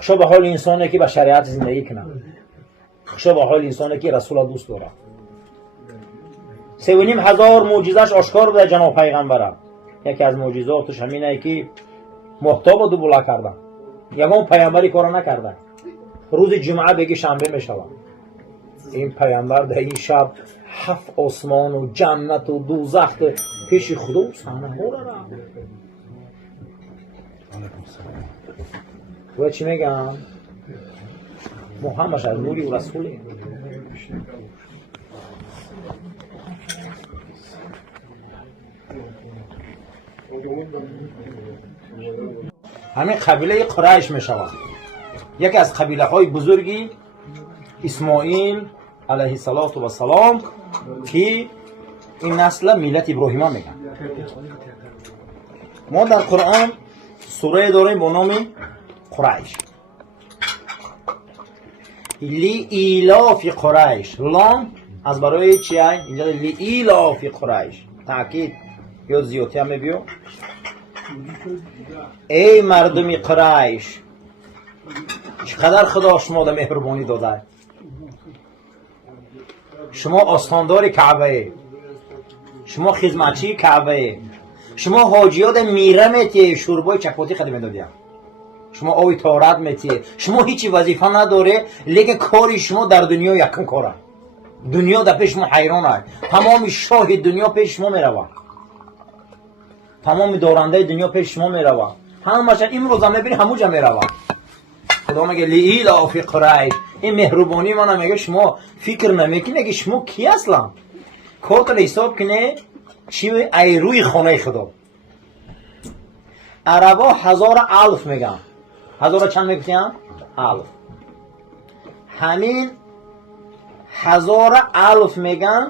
خوشا به حال انسانی که به شریعت زندگی کنه، خوشا به حال انسانی که رسول دوست داره. 3,500 معجزه‌اش آشکار بوده جناب پیغمبر. یکی از معجزاتش همینه که محتاب دوبله کردن. یگان پیامبری کار نکرده. روز جمعه بگی شنبه میشود. این پیامبر در این شب 7 آسمان و جنت و دوزخ پیش خدا صحنه ها را و چی میگم؟ ما همش از نوری و رسولیم. همین قبیله قریش می شود. یکی از قبیله های بزرگی اسماعیل علیه السلام که این نسل ملت ابراهیم میگن. ما در قرآن سوره داریم با نام قریش. لی ایلاف قریش، لام از برای چیه؟ اینجا لی ایلاف قریش تاکید یا زیادی هم بیو. ای مردم قریش، چقدر خدا شما در مهربانی داده. شما آستاندار کعبه، شما خدمتچی کعبه، شما حاجیات میره میتی شوربای چکواتی خدمت میدادی، شما آوی تارت میتی، شما هیچی وظیفه نداره لیکن کاری شما در دنیا یکم کاره. دنیا در پیش ما حیرانه، تمام شاه دنیا پیش شما میروه، تمام دارنده دنیا پیش شما میروه، همش امروز هم میبینی همونجا میروه. خدا میگه لیلاف قریش، این مهربانی منو میگه شما فکر نمیکنه که شما کی اصلا؟ کارت حساب کنه چی ای روی خانه خدا. عربا 1000 الف میگن. 1000 چند میگن؟ الف. همین 1000 الف میگن.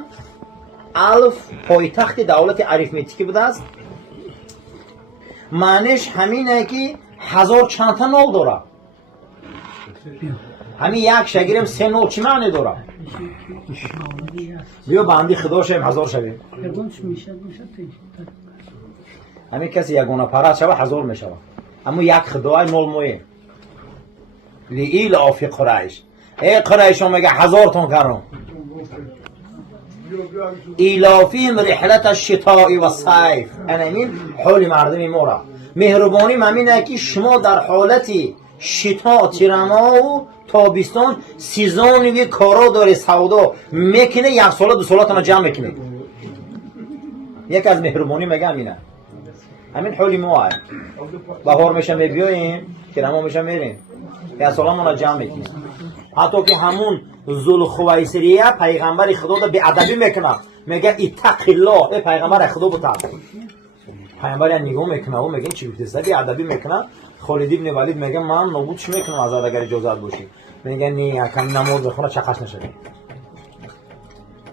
الف پایتخت دولت اریتمتیکی بوده است. معنیش همینه که 1000 چند تا نول داره. همین یک شگیرم 3 نول چی معنی داره؟ بیا بندی خدا شیم 1000 شویم. همین کسی یگانه پرست شوه 1000 میشوه. اما یک خدای نول مویه. لیلاف قریش، ای قریش هم میگه 1000 تون کردم. ایلافیم رحلت الشتاء و صیف. این حال مردم ما را مهربانی همینه که شما در حالت شتا تیرما و تابستان سیزانی کارا داره سودا میکنه، یک سال 2 سالاتون جمع میکنه. یک از مهربانی میگه همینه. همین حالی ما هست. بهار میشه میبیاییم تیرما میشه میریم یک سالامون جمع میکنیم. حتی که همون ذوالخویسریه پیغمبر خدا رو به ادبی میکنه، میگه اتق الله، ای پیغمبر خدا بتقو. پیغمبر نگاه میکنه و میگه چی گفته؟ به ادبی میکنه. خالد ابن ولید میگه من نابودش میکنم از اگر اجازت باشه. میگه نه یکم نماز بخونه چقش نشه.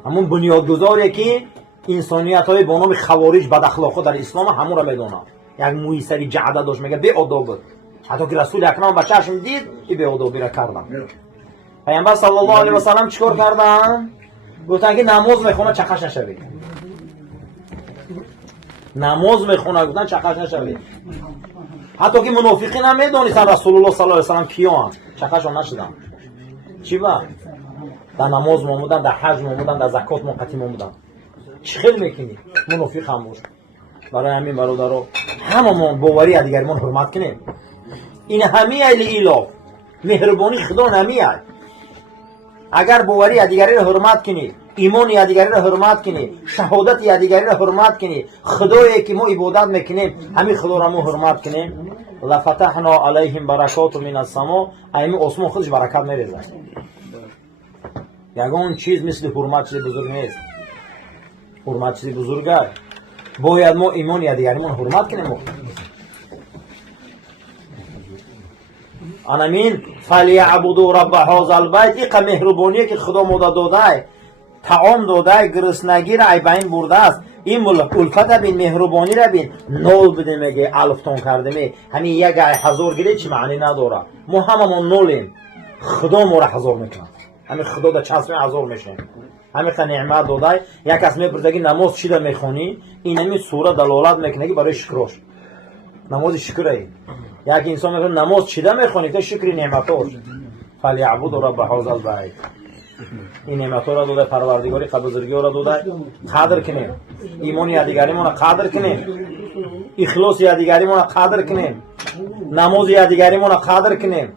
همون بنیادگذاری که انسانیت های با نام خوارج بد اخلاقا در اسلام همون را میدونه. یک موی سری جعده داشت، میگه بی آداب بود. حتی که رسول اکرم به چشم دید این بی آدابی را کردن. پیامبر صلی الله علیه و سلم چیکار کردن؟ گفتن که نماز میخونه چقش نشوید. نماز میخونه گفتن چقش نشوید. حتی که منافقین هم میدونستن رسول الله صلی الله علیه و سلم کیان، چقشون نشدن. چی با؟ در نماز مومودن، در حج مومودن، در زکات منقطع مومودن. چی خیلی میکنی؟ منافق هم بود. برای همین برادرها هممون باوری دیگرمون حرمت کنیم. این همه ایلاف مهربانی خدا نمیاد. اگر باوری دیگری را حرمت کنی، ایمان دیگری را حرمت کنی، شهادت دیگری را حرمت کنی، خدایی که ما عبادت میکنیم همین خدا را ما حرمت کنیم، لفتحنا علیهم برکات من السما، همین آسمان خودش برکت میریزه. یگان چیز مثل حرمت چیز بزرگ نیست. حرمت چیز بزرگه. باید ما ایمان دیگریمون حرمت کنیم. آنامین فلیعبدوا رب هذا البیت، این مهربانیه که خدا ما داده، طعام داده، گرسنگی را ای بین برده است. این الفت بین مهربانی را بین نول بده میگه الف تون کرده همین یک 1000 گیره چی معنی نداره. ما هممون نولیم، خدا ما را 1000 میکنه. همین خدا در چشم 1000 میشه. همین نعمت داده. یک کس میپرسه که نماز چی در میخونی؟ این همین سوره دلالت میکنه که برای شکرش. نماز شکره. یک انسان میگه نماز چیده میخونی که شکر نعمتاش فلیعبد رب هذا البیت. این نعمت‌ها را داده، پروردگاری بزرگی را داده، قدر کنیم. ایمان یادگاریمون را قدر کنیم. اخلاص یادگاریمون را قدر کنیم. نماز یادگاریمون را قدر کنیم.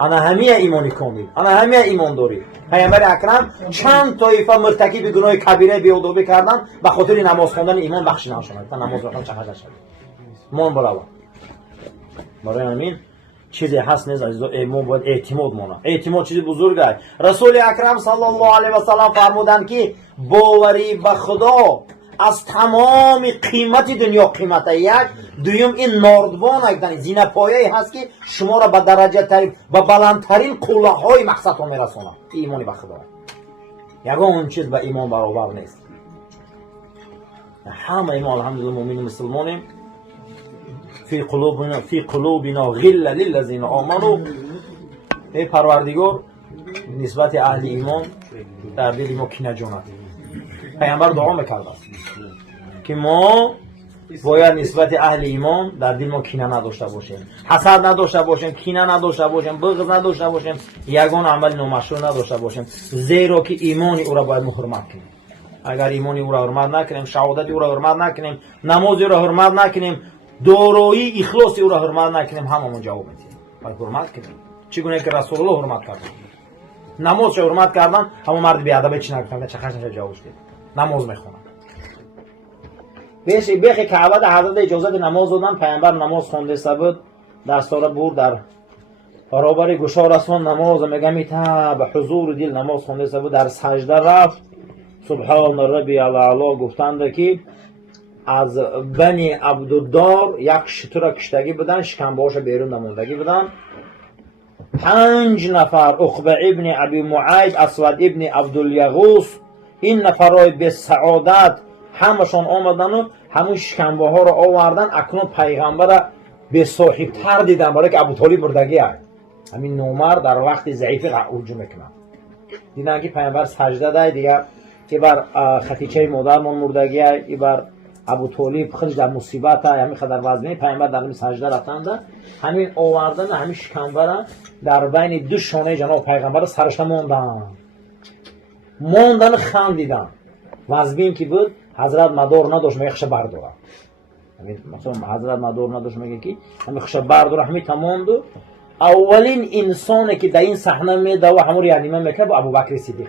انا همه ایمانی کامل، انا همه ایمان داری. پیامبر اکرم چند طایفه مرتکب گناه کبیره بیادبی کردن به خاطر نماز خواندن ایمان بخشیده شدند. تا نماز بخوان چقدر شد. مان براوا. برای همین چیزی هست نیست عزیزان، ایمان باید اعتماد مونه. اعتماد چیزی بزرگ است. رسول اکرم صلی الله علیه و سلم فرمودند که باوری به خدا از تمام قیمت دنیا قیمت یک، دویم این نردبان یک زینه پایه هست که شما را به درجه ترین به بلندترین قله های مقصد ها میرسونه. ایمانی به خدا یگان چیز به ایمان برابر نیست. همه ایمان الحمدلله مؤمن مسلمانیم. فی قلوبنا غل للذین آمنوا. ای پروردگار نسبت اهل ایمان در دل ما کینه جانت. پیامبر دعا میکرد که ما باید نسبت اهل ایمان در دل ما کینه نداشته باشیم، حسد نداشته باشیم، کینه نداشته باشیم، بغض نداشته باشیم، یگان عمل نامشروع نداشته باشیم، زیرا که ایمان او را باید حرمت کنیم. اگر ایمان او را حرمت نکنیم، شهادت او را حرمت نکنیم، نماز او را حرمت نکنیم، دارایی اخلاص او را حرمت نکنیم، هممون جواب میدیم. باید حرمت کنیم. چگونه که رسول الله حرمت کردن، نماز را حرمت کردن، همون مرد بی ادب چی نگفتن، چه خشنش جوابش دید. نماز میخونن. بیخ کعبه در حضرت اجازه نماز دادن. پیامبر نماز خونده بود، دستاره برد در برابر گشار اسمان نماز میگه میتا به حضور دل نماز خونده بود. در سجده رفت سبحان ربی الاعلی گفتند که از بنی عبدالدار یک شتر کشتگی بودن، شکمبهاش بیرون نموندگی بودن. 5 نفر عقبه ابن ابی معید، اسود ابن عبدالیغوث، این نفرای به سعادت همشان آمدن و همون شکمبه ها را آوردن. اکنون پیغمبر به صاحب تر دیدن، برای که ابوطالب مردگی است. همین نومر در وقت ضعیف هجوم میکنن. دیدن که پیغمبر سجده ده دیگه، که بر خدیجه مادرمان مردگی است، ای بر ابوطالب خیلی در مصیبت است، همین خدر وزنی. پیغمبر در همین سجده رفتند، همین آوردن همین شکمبه را در بین دو شانه جناب پیغمبر سرش ماندن خندیدن. وزبین که بود حضرت مدار نداشت میگه خش برداره. مثلا حضرت مدار نداشت میگه که همین خش برداره. همین تمام و اولین انسانی که در این صحنه میده و همون ریانیمه میکنه ابوبکر صدیق.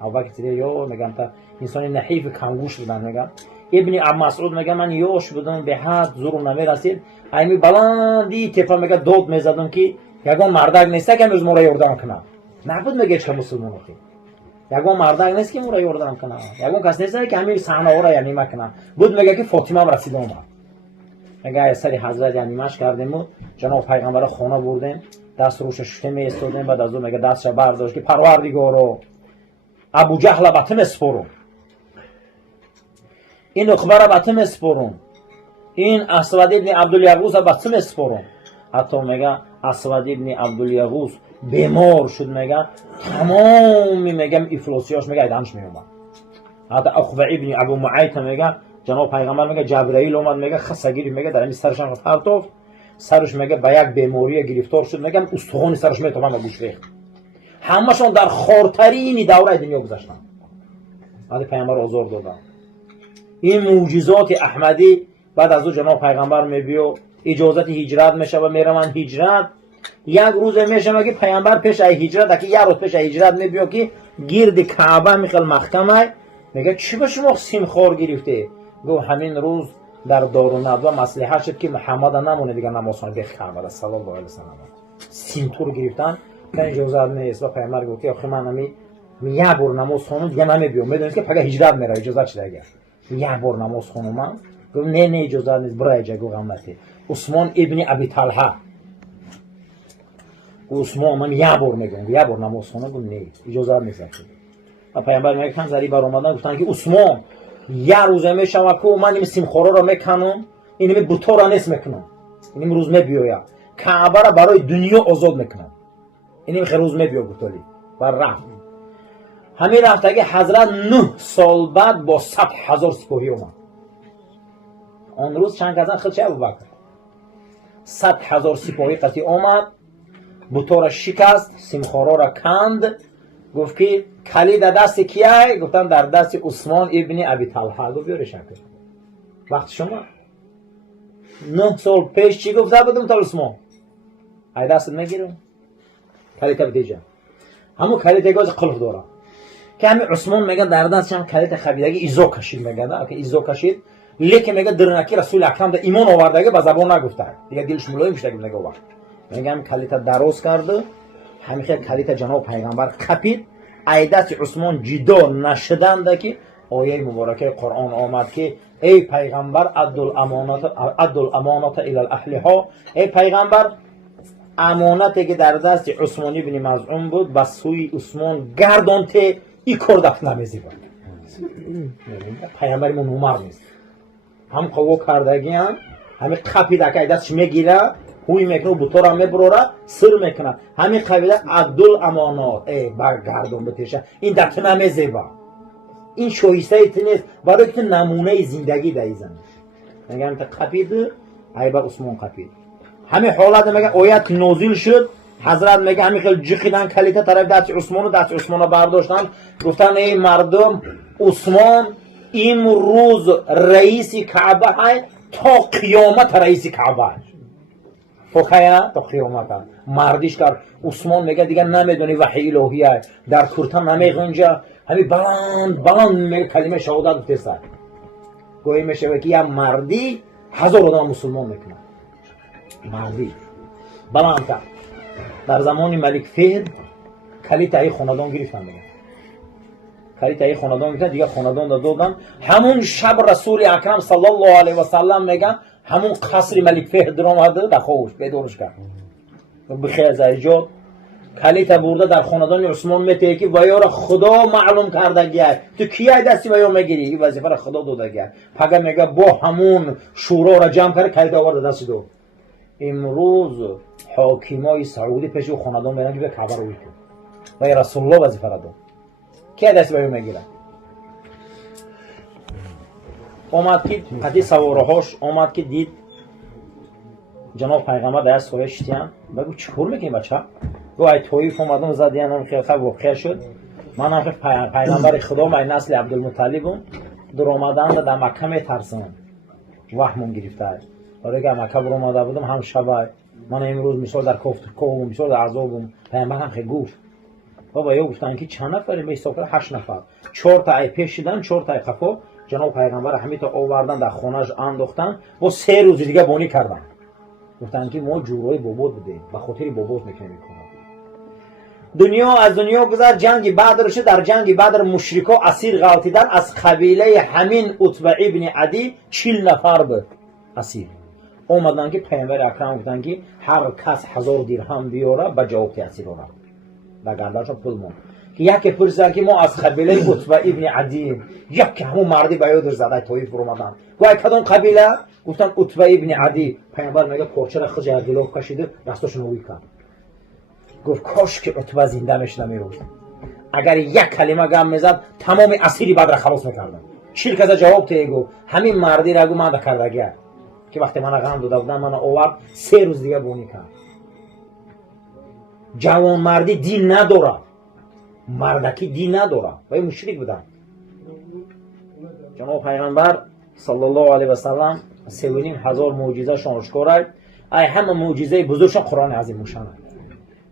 ابوبکر صدیق یا میگم تا انسان نحیف کمگوش بودن. میگم ابن عم مسعود میگه من یوش بودم به حد زور نمیرسید، همین بلندی تپا میگه داد میزدم که یگان مردک نیسته که امروز ما را یاردن کنه. نبود میگه چه مسلمان هستی، یگان مردک نیست که ما را یاردن کنه، یگان کس نیست که همین صحنه ها را یعنی کنه. بود میگه که فاطمه هم رسید اومد. میگه سری حضرت یعنیمش کردیم و جناب پیغمبر خانه بردیم، دست روش شته می استادیم. بعد از اون میگه دستش برداشت که پروردگارو ابو جهل باتم اسپرون، این عقبه را باتم اسپرون، این اسود ابن عبدالیغوث را باتم اسپرون. حتی میگه اسود ابن عبدالیغوث بیمار شد، میگه تمامی میگم افلاسیاش میگه ادامش میومد. حتی عقبه ابن ابو معیط میگه جناب پیغمبر میگه جبرئیل اومد میگه خسگیری میگه در این سرش پرتوف، سرش میگه به یک بیماری گرفتار شد، میگم استخوان سرش میتونه به گوش ریخت. همشون در خارترین دوره دنیا گذشتن. بعد پیغمبر آزار دادن. این معجزات احمدی بعد از او جناب پیغمبر میبیو اجازت هجرت میشه و میره من هجرت. یک روز میشه که پیامبر پیش ای هجرت، که یک روز پیش ای هجرت میبیو که گرد کعبه میخل محکمه. میگه چی به شما سیم خور گرفته؟ گو همین روز در دارالندوا مصلحت شد که محمد نمونه دیگه نماز خونه بیخ کعبه صلی الله علیه و سلم. سیم تور گرفتن که اجازه نیست. و پیامبر گفت که آخه من همین یک بار نماز خونه دیگه نمیبیام، میدونید که پگه هجرت میره اجازه چه دیگه. یک بار نماز خونه من گفت نه اجازه نیست برای جا. گو غم نکنید. عثمان ابن ابی طلحه عثمان من یک بار میگم یک بار نماز خونه گفت نه اجازه نیست. و پیامبر میگه کن زری بر اومدن گفتن که عثمان یک روز میشم که من این سیم خورا را میکنم، این بوتا را نیست میکنم، این روز میبیایم کعبه را برای دنیا آزاد میکنم، این روز میبیا گفتالی و رفت. همین رفته که حضرت 9 سال بعد با 100,000 سپاهی اومد. آن روز چند کسان خلچه ابوبکر 100,000 سپاهی قطعی آمد، بوتا را شکست، سیمخوارا را کند، گفت که کلید دست کیه؟ گفتن در دست عثمان ابن ابی طلحه. گفت بیاره شکر وقت شما 9 سال پیش چی گفت بودم تا عثمان ای دست نگیرم کلیت بدیجا همون کلیت گاز قلف داره که همین عثمان میگه در دست هم کلیت خبیدگی ایزو کشید میگه نه که ایزو کشید لیکن میگه درنکی رسول اکرم در ایمان آوردگی به زبان نگفته دیگه دلش ملایم شده میگه وقت میگه هم کلیت دراز کرده همین کلیت جناب پیغمبر کپید ای دست عثمان جدا نشدند که آیه مبارکه قرآن آمد که ای پیغمبر عد الامانات الی اهلها، ای پیغمبر امانتی که در دست عثمانی بن مظعون بود به سوی عثمان گردانته ای کردف نمیزی بود. پیغمبر من عمر نیست هم قوه کردگی هم همه قپیده که دستش میگیره هوی میکنه بوتا را میبروره سر میکنه همین قبیله عد الامانات ای برگردون بتیشه این دست نمیزی بود. این شایسته ایت نیست برای که نمونه زندگی دایزن میگن تا قپید ای بر عثمان قپید همین حالت میگه آیت نازل شد حضرت میگه همین خیلی جخیدن کلیته طرف دست عثمان و دست عثمان رو برداشتن گفتن ای مردم عثمان این روز رئیس کعبه های تا قیامت رئیس کعبه فخیه تا قیامت مردیش کرد عثمان میگه دیگه نمیدونی وحی الهیه در کرتن نمیگنجه همین بلند کلمه شهادت گفته سر گویی میشه که یه مردی 1000 آدم مسلمان میکنه مردی بلند کرد در زمان ملک فهد کلیت ای خاندان گرفتن دیگه کلیت ای خاندان گرفتن دیگه خاندان دادن همون شب رسول اکرم صلی الله علیه و سلم میگن همون قصر ملک فهد رو اومده در خوش بدورش کرد بخیر زایجات کلیت برده در خاندان عثمان میته که ویا را خدا معلوم کرده گه تو کیه دستی ویا میگیری این وظیفه را خدا داده گه پگه میگه با همون شورا را جمع کرد کلیت آورده دست دو امروز حاکمای سعودی پیش خاندان میرن که به کعبه رو بیکن ویا رسول الله وظیفه را داد کیه دستی ویا میگیره اومد که قطعی سوارهاش اومد که دید جناب پیغمبر در سویشتیان بگو چکور میکنی بچه گو ای تویف اومدم زدیان هم خیلی واقع شد من هم پیغمبر خدا من نسل عبدالمطلبم در آمدن در مکه میترسم وحمون گرفته برای که مکه بر آمده بودم هم شبه من امروز مثال در کوم مثال در عذابم پیغمبر هم خیلی گفت بابا یا گفتن که چند نفر میستاف 8 نفر 4 تا ای پیش شدن 4 تا ای قفا جناب پیغمبر همین تا آوردن در خونه‌اش انداختن و 3 روز دیگه بانی کردن گفتن که ما جورای بابات بودیم به خاطر بابات میکنیم دنیا از دنیا گذر جنگ بدر شد در جنگ بدر مشرکا اسیر غلطیدن از قبیله همین عتبه ابن عدی 40 نفر بود اسیر اومدن که پیامبر اکرم گفتن که هر کس 1000 درهم بیاره به جواب اسیر را در گردنش پول مون که یکی پرسید که ما از قبیله عتبه ابن عدی یک همون مردی به یاد زده طایف اومدن گفت کدوم قبیله گفتن عتبه ابن عدی پیامبر میگه پرچه را خج از دلو کشیده دستاشو نوی کرد گفت کاش که عتبه زنده میشد میرود اگر یک کلمه گم میزد تمام اسیری بدر خلاص میکردن 40 کس جواب تیگو همین مردی را گو من دکردگی که وقتی من غم داده بودن من آورد 3 روز دیگه بونی کرد جوان مردی دین نداره مردکی دین نداره و مشرک بودن جناب پیغمبر صلی الله علیه و سلم 3000 معجزه شان آشکار ای همه معجزه بزرگشان قرآن عظیم شان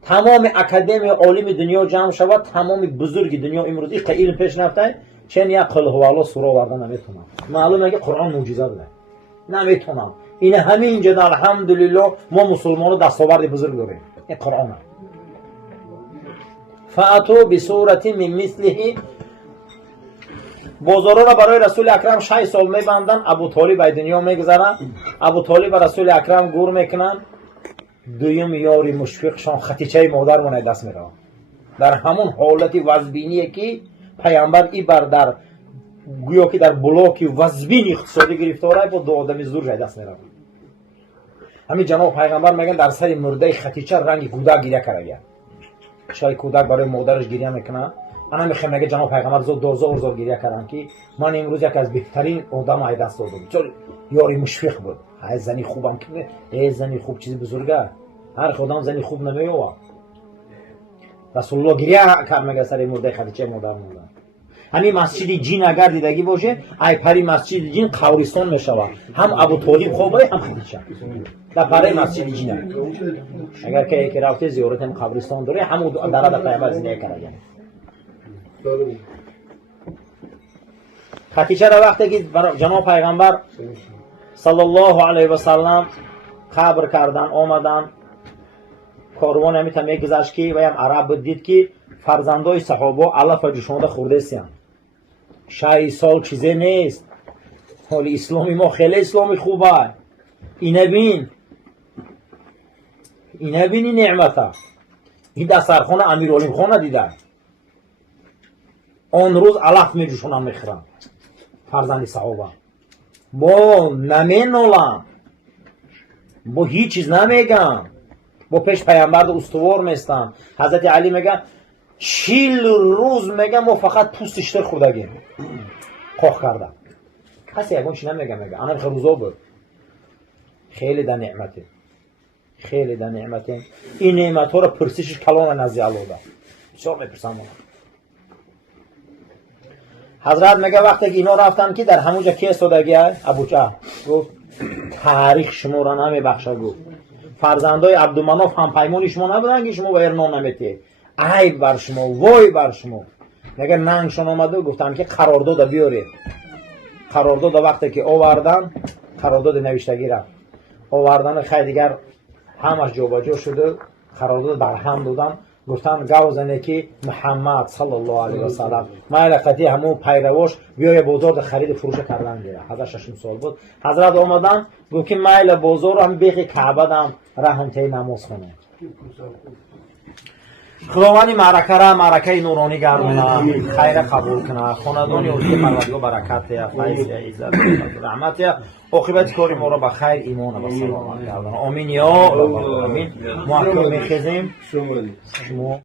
تمام اکادمی عالم دنیا جمع شود تمام بزرگ دنیا امروز این علم پیش نفته چون یک قل هو الله سوره آوردن نمیتونن معلومه که قرآن معجزه بوده نمیتونن این همین اینجا الحمدلله ما مسلمانان دستاورد بزرگ داریم این قرآن فاتو بصورت من مثله بازارا را برای رسول اکرم 6 سال میبندن ابو طالب به دنیا میگذارن ابو طالب و رسول اکرم گور میکنن دویم یاری مشفقشان خطیچه مادر مونه دست میره در همون حالتی وزبینیه که پیامبر ای بر در گویا که در بلاکی وزبین اقتصادی گرفتاره با 2 آدمی زور جای دست میره همین جناب پیغمبر میگن در سر مرده خطیچه رنگ کودک گیره کرده شاید کودک برای مادرش گریه میکنه انا میخوام میگه جناب پیغمبر زود دوزار گریه کردن که من امروز یک از بهترین آدم های دست دادم چون یاری مشفق بود های زنی خوبم که ای زنی خوب چیزی بزرگه هر خودم زنی خوب نمیوه رسول الله گریه کرد میگه سر مرده خدیجه مادر مونده همین مسجد جین اگر دیدگی باشه ای پری مسجد جین قبرستان میشود هم ابو طالب خوبه هم خدیجه در پره مسجد جین اگر که یک رفته زیارت هم قبرستان داره همون در پیامبر زنده کرده خدیجه را وقتی که جناب پیغمبر صلی الله علیه و سلم قبر کردن آمدن کاروان همیت هم گذشت که و هم عرب دید که فرزندای صحابه علف جوشانده خورده سیان 6 سال چیزی نیست حالی اسلامی ما خیلی اسلامی خوبه اینه بین این نعمته این در سرخانه امیرالمومنین خانه دیدن آن روز علف می جوشانم میخورم فرزندی صحابه با نمینولم با هیچ چیز نمیگم با پیش پیامبر استوار میستم حضرت علی میگه 40 روز میگه ما فقط پوست اشتر خوردگیم قاق کردم کسی یکون چی نمیگه میگه انا بخیر روزا بود خیلی در نعمته خیلی در نعمته این نعمت ها رو پرسیش کلام نزی الله ده بسیار میپرسم حضرت میگه وقتی که اینا رفتن که در همونجا کی استادگی ابو جهل گفت تاریخ شما را نمیبخشه گفت فرزندای عبدالمناف هم پیمانی شما نبودن که شما بایر نام نمیتی عیب بر شما وای بر شما میگه ننگشون آمده گفتن که قرارداد بیارید قرارداد وقتی که آوردن قرارداد نوشتگی رفت آوردن خیلی دیگر همش جابجا شده قرارداد در هم دادن گفتن گوزنه که محمد صلی الله علیه و سلم مایل قطعی همون پیرواش بیای بازار در خرید فروش کردن دیره حضرت 6 سال بود حضرت آمدن گفت که مایل بازار هم بیخی کعبه دم رحم تی نماز کنه خداوندی معرکه را معرکه نورانی گردونه خیر قبول کنه خاندانی اولی پروردگار برکت فیض عزت رحمت عاقبت کاری ما را به خیر ایمان و سلامت گردونه آمین یا رب العالمین ما میخزیم شما